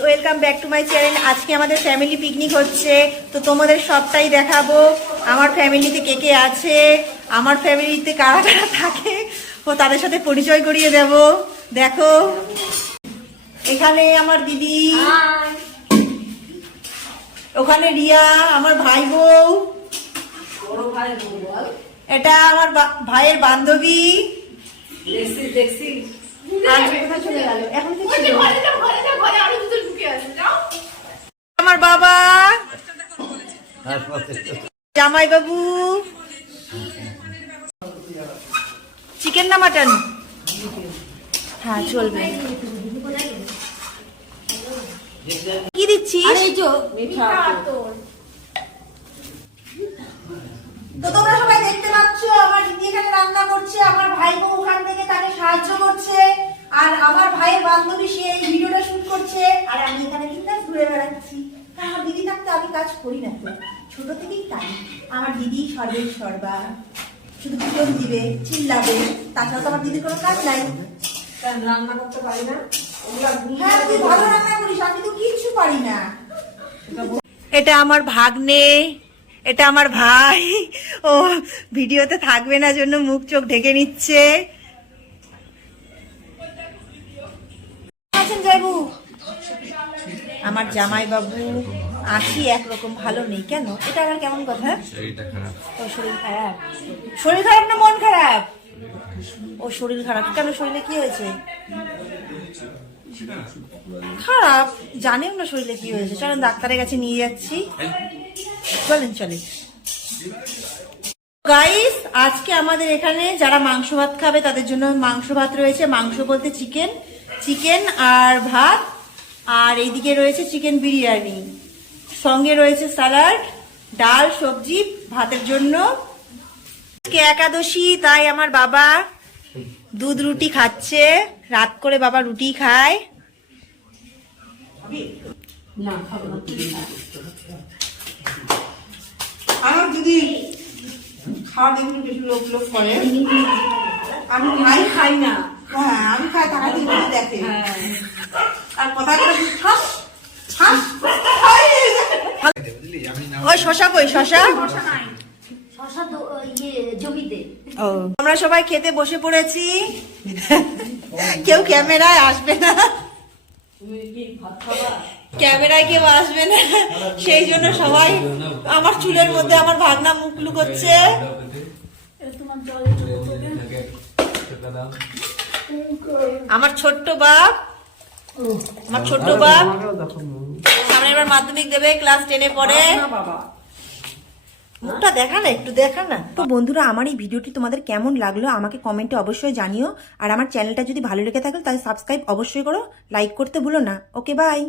Welcome back to my channel আজকে আমাদের family picnic হচ্ছে। তো তোমাদের সবটাই দেখাবো। আমার ফ্যামিলিতে কে কে আছে? আমার ফ্যামিলিতে কারা কারা থাকে? ও তাদের সাথে পরিচয় করিয়ে দেব। দেখো। এখানে আমার দিদি। ওখানে রিয়া আমার ভাই বউ। এটা আমার বা- ভাইয়ের বান্ধবী। এখন আমার বাবা। জামাই বাবু চিকেন না মাটন? হ্যাঁ চলবে। কি দিচ্ছিস? মিঠা তোর। তো তোমরা সবাই দেখতে পাচ্ছ আমার দিদি এখানে রান্না করছে আমার ভাই বউ ওখান থেকে তাকে সাহায্য করছে। আর আমার ভাইয়ের বান্ধবী সে এই ভিডিওটা শুট করছে আর আমি এখানে বিন্দাস ঘুরে বেড়াচ্ছি। আমার দিদি থাকতে আমি কাজ করি না তো। ছোট থেকেই তাই। আমার দিদি সর্বে সর্বা। শুধু বিজন দিবে চিল্লাবে তাছাড়া তো আমার দিদির কোনো কাজ নাই। কারণ রান্না করতে পারি না? হ্যাঁ তুই ভালো রান্না করিস আমি তো কিচ্ছু পারি না। এটা আমার ভাগ্নে এটা আমার ভাই। ও ভিডিওতে থাকবে না জন্য মুখ চোখ ঢেকে নিচ্ছে। আছেন জয়বু আমার জামাই বাবু আছি একরকম ভালো নেই। কেন? এটা আবার কেমন কথা? ও শরীর খারাপ। শরীর খারাপ না মন খারাপ? ও শরীর খারাপ। কেন? শরীরে কি হয়েছে? খারাপ। জানেও না শরীরে কি হয়েছে। চলেন ডাক্তারের কাছে নিয়ে যাচ্ছি। চলেন চলেন। গাইস আজকে আমাদের এখানে যারা মাংস ভাত খাবে তাদের জন্য মাংস ভাত রয়েছে। মাংস বলতে চিকেন চিকেন আর ভাত, আর এইদিকে রয়েছে চিকেন বিরিয়ানি। সঙ্গে রয়েছে স্যালাড ডাল, সবজি, ভাতের জন্য। একাদশী, তাই আমার বাবা দুধ রুটি খাচ্ছে, রাত করে বাবা রুটি খায়। আমার খাওয়া বেশি লোক লোক করে, আমি খাই খাই না। হ্যাঁ আমি খাই দিয়ে দেখে। হ্যাঁ। আর কথা করে ওই শশা কই শশা? ইয়ে আমরা সবাই খেতে বসে পড়েছি। কেউ ক্যামেরায় আসবে না। তুমি কি ভাত খাবা ক্যামেরায় কেউ আসবে না। সেই জন্য সবাই আমার চুলের মধ্যে আমার ভাগনা মুখ লুকোচ্ছে। আমার ছোট্ট বাপ আমার ছোট্ট বাপ। সামনে এবার মাধ্যমিক দেবে ক্লাস টেনে পড়ে। মুখটা দেখা না একটু দেখা না। তো বন্ধুরা আমার এই ভিডিওটি তোমাদের কেমন লাগল আমাকে কমেন্টে অবশ্যই জানিও। আর আমার চ্যানেলটা যদি ভালো লেগে থাকে তাহলে সাবস্ক্রাইব অবশ্যই করো। লাইক করতে ভুলো না। Okay bye